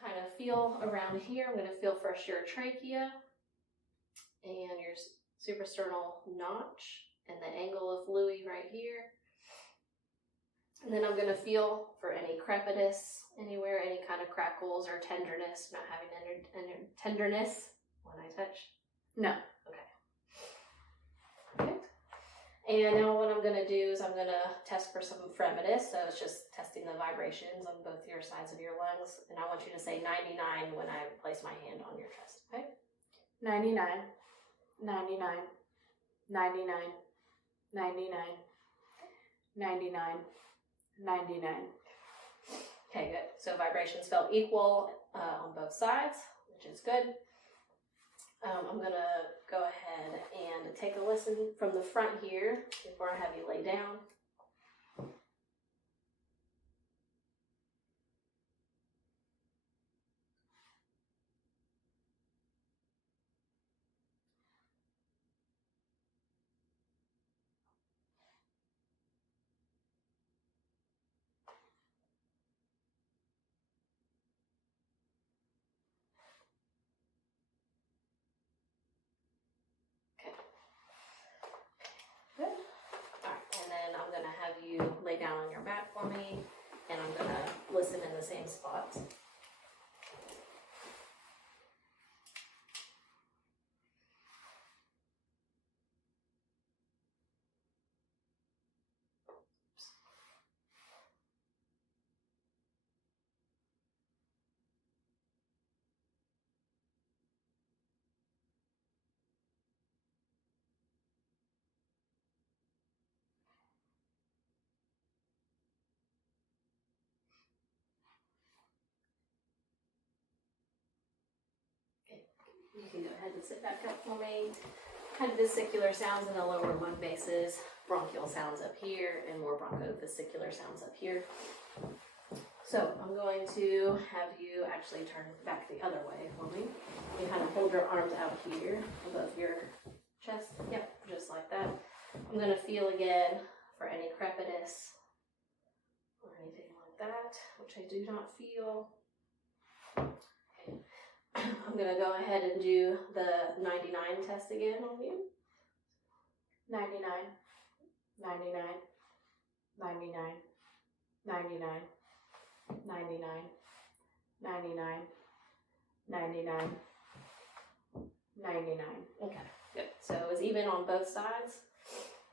kind of feel around here. I'm going to feel first your trachea and your suprasternal notch and the angle of Louis right here. And then I'm going to feel for any crepitus anywhere, any kind of crackles or tenderness, not having any tenderness when I touch. No. Okay. And now what I'm going to do is I'm going to test for some fremitus. So it's just testing the vibrations on both your sides of your lungs. And I want you to say 99 when I place my hand on your chest, okay? 99, 99, 99, 99, 99, 99. Okay, good. So vibrations felt equal on both sides, which is good. I'm going to go ahead and take a listen from the front here before I have you lay down. I'm going to have you lay down on your back for me, and I'm going to listen in the same spots. You can go ahead and sit back up for me. Kind of vesicular sounds in the lower lung bases, bronchial sounds up here, and more bronchovesicular sounds up here. So I'm going to have you actually turn back the other way for me. You kind of hold your arms out here above your chest. Yep, just like that. I'm going to feel again for any crepitus or anything like that, which I do not feel. Okay. I'm going to go ahead and do the 99 test again on you. 99, 99, 99, 99, 99, 99, 99, 99. Okay, good. So it was even on both sides.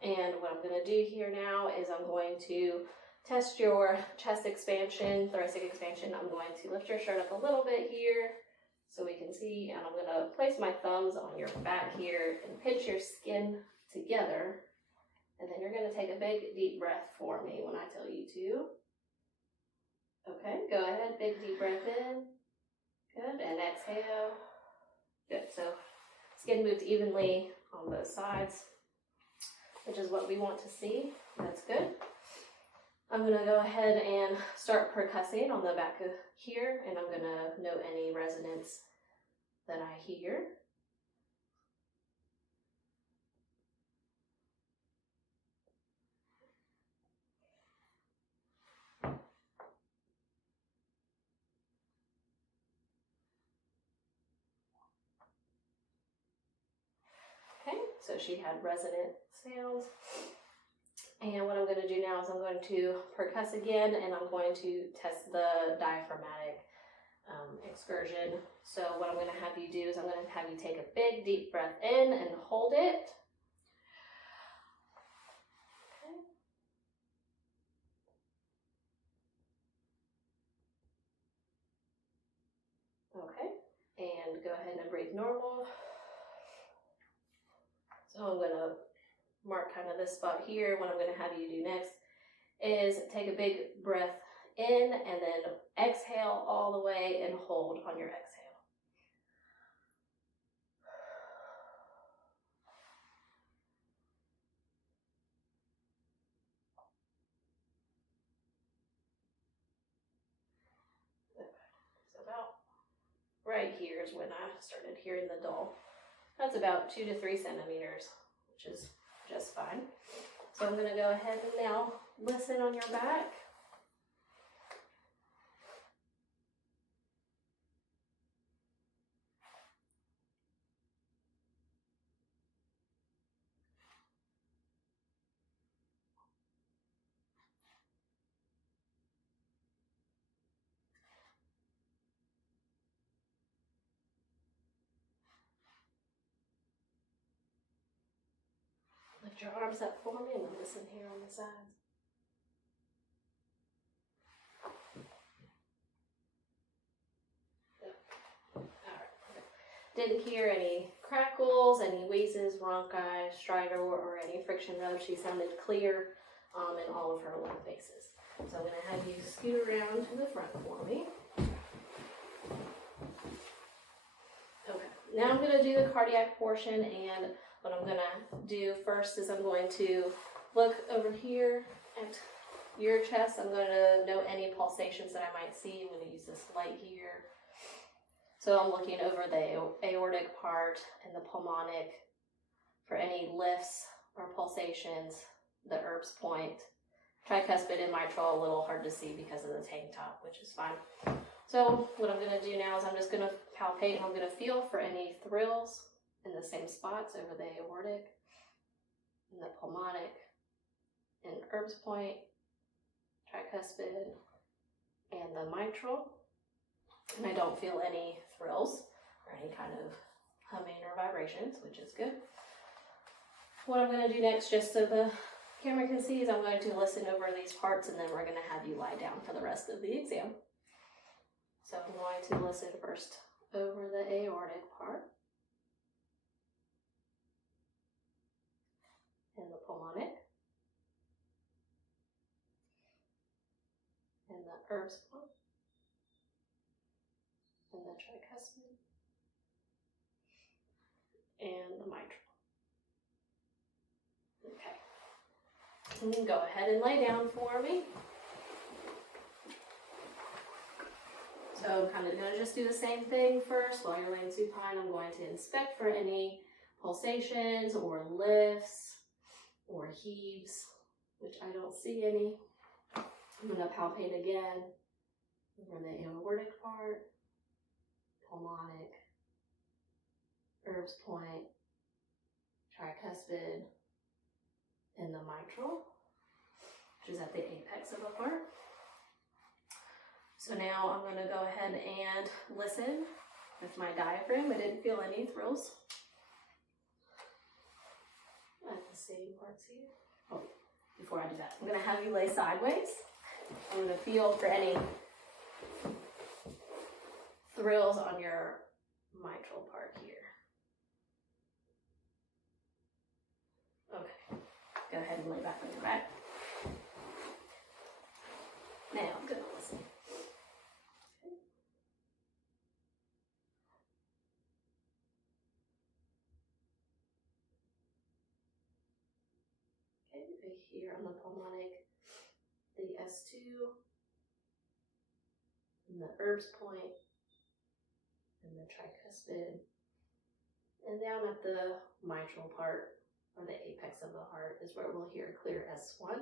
And what I'm going to do here now is I'm going to test your chest expansion, thoracic expansion. I'm going to lift your shirt up a little bit here so we can see, and I'm going to place my thumbs on your back here and pinch your skin together. And then you're going to take a big deep breath for me when I tell you to. Okay, go ahead, big deep breath in. Good, and exhale. Good, so skin moved evenly on both sides, which is what we want to see. That's good. I'm going to go ahead and start percussing on the back of here, and I'm going to note any resonance that I hear. Okay, so she had resonant sounds. And what I'm going to do now is I'm going to percuss again, and I'm going to test the diaphragmatic excursion. So what I'm going to have you do is I'm going to have you take a big deep breath in and hold it. Okay, and go ahead and breathe normal. So I'm going to mark kind of this spot here. What I'm going to have you do next is take a big breath in and then exhale all the way and hold on your exhale. So about right here is when I started hearing the dull. That's about 2 to 3 centimeters, which is just fine. So I'm going to go ahead and now listen on your back. your arms up for me and then listen here on the sides. Didn't hear any crackles, any wheezes, bronchi, stridor, or any friction rubs. She sounded clear in all of her lung bases. So I'm going to have you scoot around to the front for me. Okay, now I'm going to do the cardiac portion, and what I'm going to do first is I'm going to look over here at your chest. I'm going to note any pulsations that I might see. I'm going to use this light here. So I'm looking over the aortic part and the pulmonic for any lifts or pulsations, the Erb's point. Tricuspid and mitral, a little hard to see because of the tank top, which is fine. So what I'm going to do now is I'm just going to palpate and I'm going to feel for any thrills in the same spots over the aortic, and the pulmonic, and Erb's point, tricuspid, and the mitral. And I don't feel any thrills or any kind of humming or vibrations, which is good. What I'm going to do next, just so the camera can see, is I'm going to listen over these parts, and then we're going to have you lie down for the rest of the exam. So I'm going to listen first over the aortic part, and the pulmonic, and the Erb's point, and the tricuspid, and the mitral. Okay. And then go ahead and lay down for me. So I'm kind of going to just do the same thing first. While you're laying supine, I'm going to inspect for any pulsations or lifts or heaves, which I don't see any. I'm going to palpate again over the aortic part, pulmonic, Erb's point, tricuspid, and the mitral, which is at the apex of the heart. So now I'm going to go ahead and listen with my diaphragm. I didn't feel any thrills at the same parts here. Oh, before I do that, I'm going to have you lay sideways. I'm going to feel for any thrills on your mitral part here. Okay, go ahead and lay back on your back. Now I'm going to listen. Okay, right here on the pulmonic, the S2, and the Erb's point, and the tricuspid, and down at the mitral part, or the apex of the heart, is where we'll hear clear S1.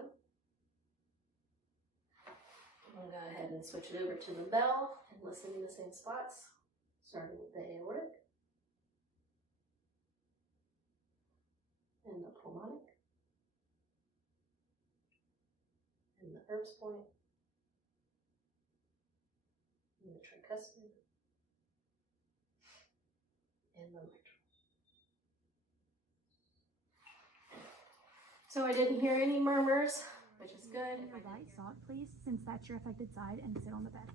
I'm going to go ahead and switch it over to the bell and listen in the same spots, starting with the aortic, and the pulmonic, and the Erb's point, and the tricuspid, and the mitral. So I didn't hear any murmurs, which is good. Your right sock, please, since that's your affected side, and sit on the bed.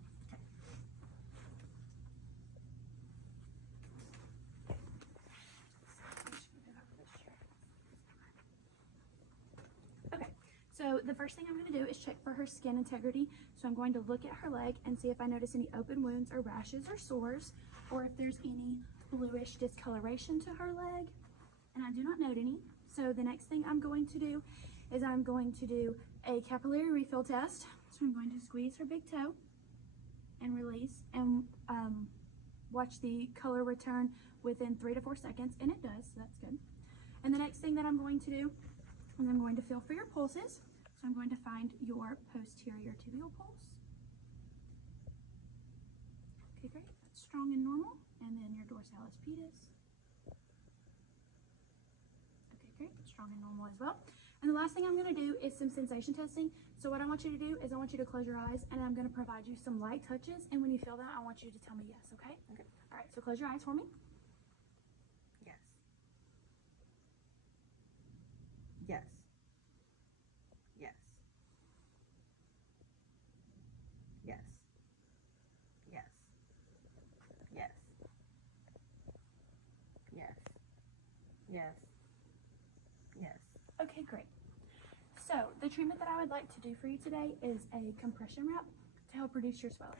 Okay, so the first thing I'm going to do is check for her skin integrity. So I'm going to look at her leg and see if I notice any open wounds or rashes or sores, or if there's any bluish discoloration to her leg, and I do not note any. So the next thing I'm going to do is I'm going to do a capillary refill test. So I'm going to squeeze her big toe and release and watch the color return within 3 to 4 seconds, and it does, so that's good. And the next thing that I'm going to do is I'm going to feel for your pulses. So I'm going to find your posterior tibial pulse. Okay, great, that's strong and normal. And then your dorsalis pedis. Okay, great, strong and normal as well. And the last thing I'm going to do is some sensation testing. So what I want you to do is I want you to close your eyes, and I'm going to provide you some light touches. And when you feel that, I want you to tell me yes, okay? Okay. All right, so close your eyes for me. Yes. Yes. Yes. Yes. Yes. Yes. Yes. Yes. Yes. Okay, great. So the treatment that I would like to do for you today is a compression wrap to help reduce your swelling.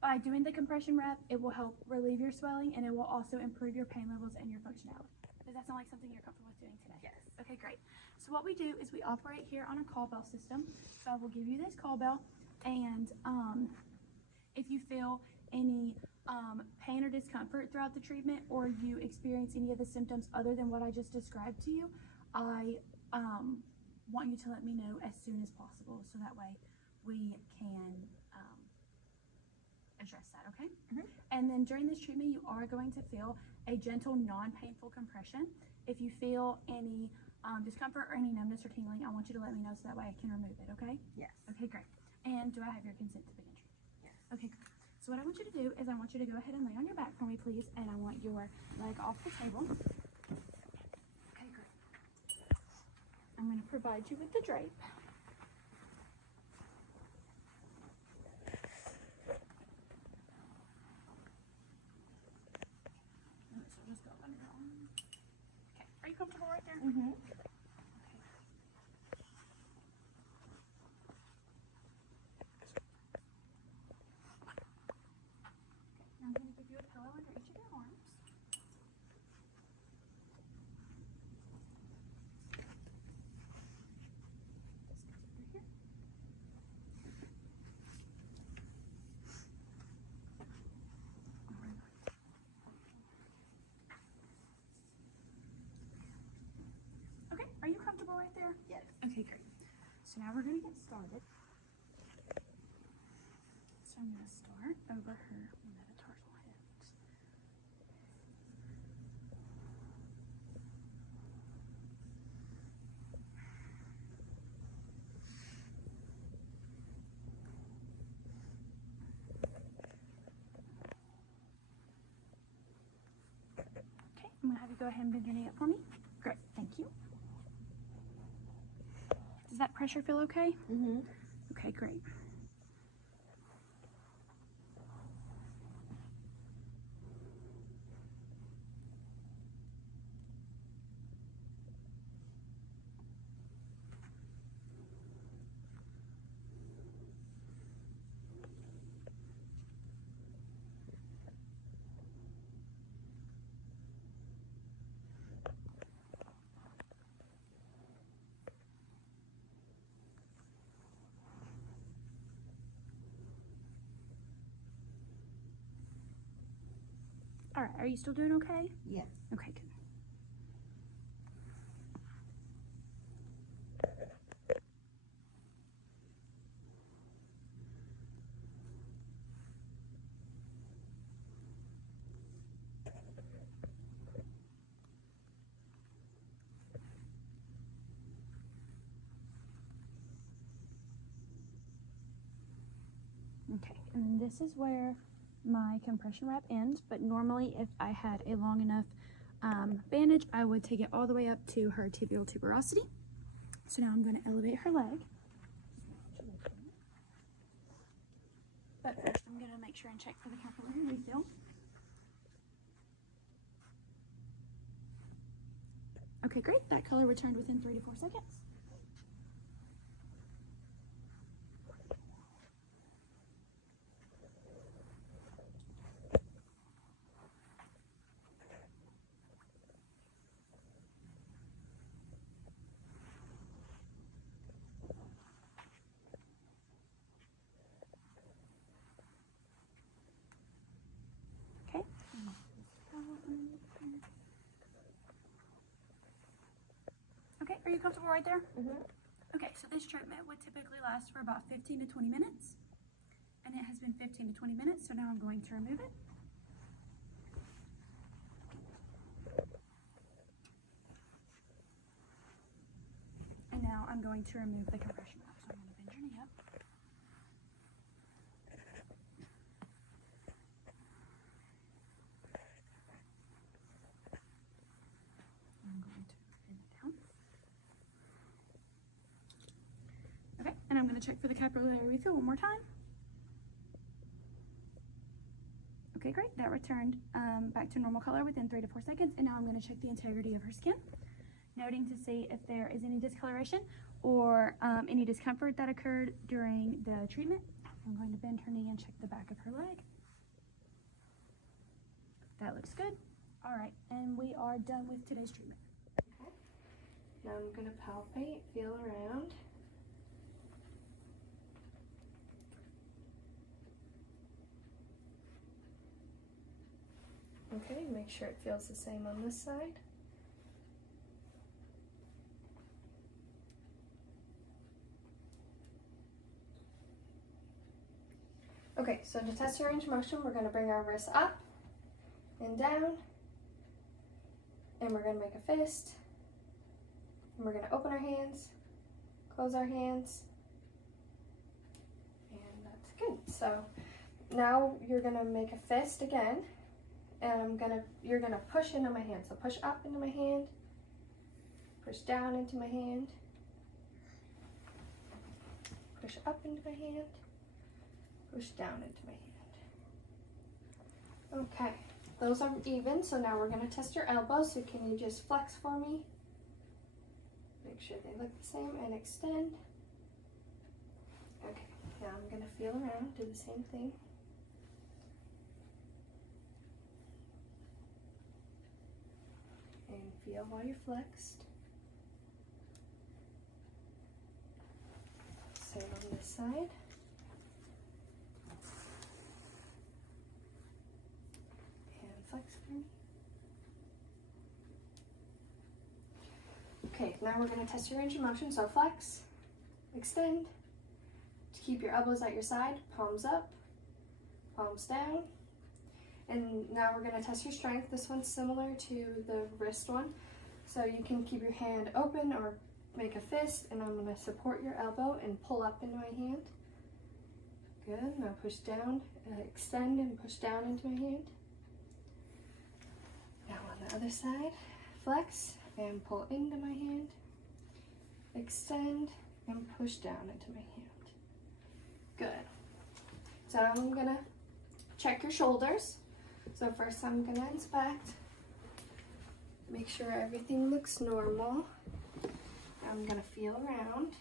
By doing the compression wrap, it will help relieve your swelling and it will also improve your pain levels and your functionality. Does that sound like something you're comfortable with doing today? Yes. Okay, great. So what we do is we operate here on a call bell system. So I will give you this call bell, and if you feel any pain or discomfort throughout the treatment, or you experience any of the symptoms other than what I just described to you, I want you to let me know as soon as possible, so that way we can address that, okay? And then during this treatment, you are going to feel a gentle, non-painful compression. If you feel any discomfort or any numbness or tingling, I want you to let me know so that way I can remove it, okay? Yes. Okay, great. And do I have your consent to begin treatment? Yes. Okay, great. So what I want you to do is I want you to go ahead and lay on your back for me, please, and I want your leg off the table. Okay, great. I'm going to provide you with the drape. So just go under your arm. Okay, are you comfortable right there? Mm-hmm. I'm going to give you a pillow under each of your arms. This goes under here. Alright. Okay, are you comfortable right there? Yes. Okay, great. So now we're going to get started. So I'm going to start over her metatarsal hips. Okay, I'm going to have you go ahead and bend your knee up for me. Great, thank you. Does that pressure feel okay? Mm-hmm. Okay, great. All right, are you still doing okay? Yes. Okay, good. Okay, and this is where my compression wrap ends, but normally if I had a long enough bandage, I would take it all the way up to her tibial tuberosity. So now I'm going to elevate her leg. But first I'm going to make sure and check for the capillary refill. Okay, great. That color returned within 3 to 4 seconds. Okay. Okay, are you comfortable right there? Mm-hmm. Okay, so this treatment would typically last for about 15 to 20 minutes. And it has been 15 to 20 minutes, so now I'm going to remove it. And now I'm going to remove the compression wrap. So I'm going to bend your knee up. I'm going to bend it down. I'm going to check for the capillary refill one more time. Okay, great. That returned back to normal color within 3 to 4 seconds. And now I'm going to check the integrity of her skin, noting to see if there is any discoloration or any discomfort that occurred during the treatment. I'm going to bend her knee and check the back of her leg. That looks good. All right, and we are done with today's treatment. Okay. Now I'm going to palpate, feel around. Okay, make sure it feels the same on this side. Okay, so to test your range of motion, we're going to bring our wrists up and down, and we're going to make a fist, and we're going to open our hands, close our hands, and that's good. So now you're going to make a fist again, and you're going to push into my hand. So push up into my hand, push down into my hand, push up into my hand, push down into my hand. Okay, those are even, so now we're going to test your elbows. So can you just flex for me? Make sure they look the same and extend. Okay, now I'm going to feel around, do the same thing. And feel while you're flexed. Same on this side. Flex for me. Okay, now we're going to test your range of motion. So flex, extend, to keep your elbows at your side, palms up, palms down. And now we're going to test your strength. This one's similar to the wrist one. So you can keep your hand open or make a fist, and I'm going to support your elbow and pull up into my hand. Good, now push down, extend and push down into my hand. Now on the other side, flex and pull into my hand, extend and push down into my hand. Good. So I'm gonna check your shoulders. So first I'm gonna inspect, make sure everything looks normal. I'm gonna feel around.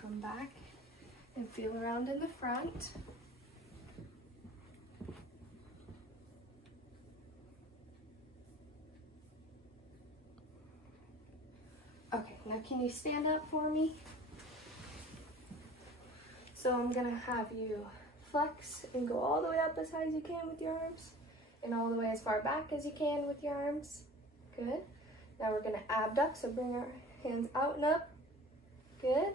Come back and feel around in the front. Okay, now can you stand up for me? So I'm gonna have you flex and go all the way up as high as you can with your arms, and all the way as far back as you can with your arms. Good. Now we're gonna abduct, so bring our hands out and up. Good.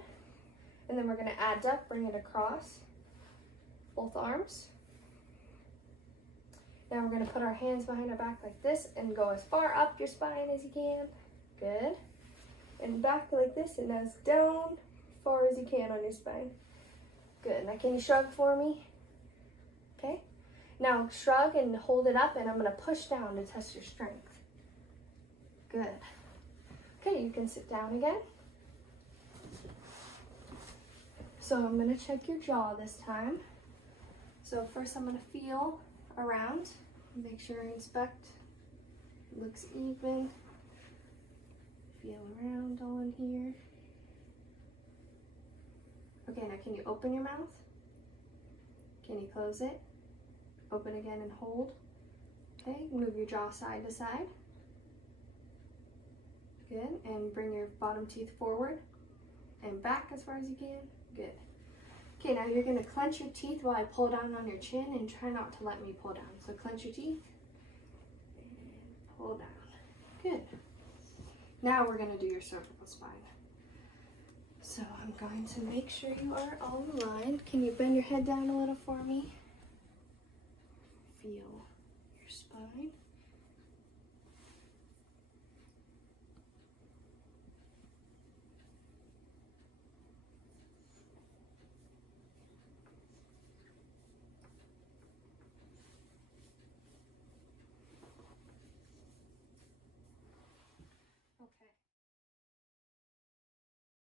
And then we're going to adduct, bring it across both arms. Now we're going to put our hands behind our back like this and go as far up your spine as you can. Good. And back like this and as down far as you can on your spine. Good. Now can you shrug for me? Okay. Now shrug and hold it up, and I'm going to push down to test your strength. Good. Okay, you can sit down again. So I'm going to check your jaw this time. So first I'm going to feel around, make sure I inspect, it looks even, feel around all in here. Okay, now can you open your mouth? Can you close it? Open again and hold. Okay, move your jaw side to side. Good, and bring your bottom teeth forward and back as far as you can. Good. Okay, now you're going to clench your teeth while I pull down on your chin, and try not to let me pull down. So clench your teeth and pull down. Good. Now we're going to do your cervical spine. So I'm going to make sure you are all aligned. Can you bend your head down a little for me? Feel your spine.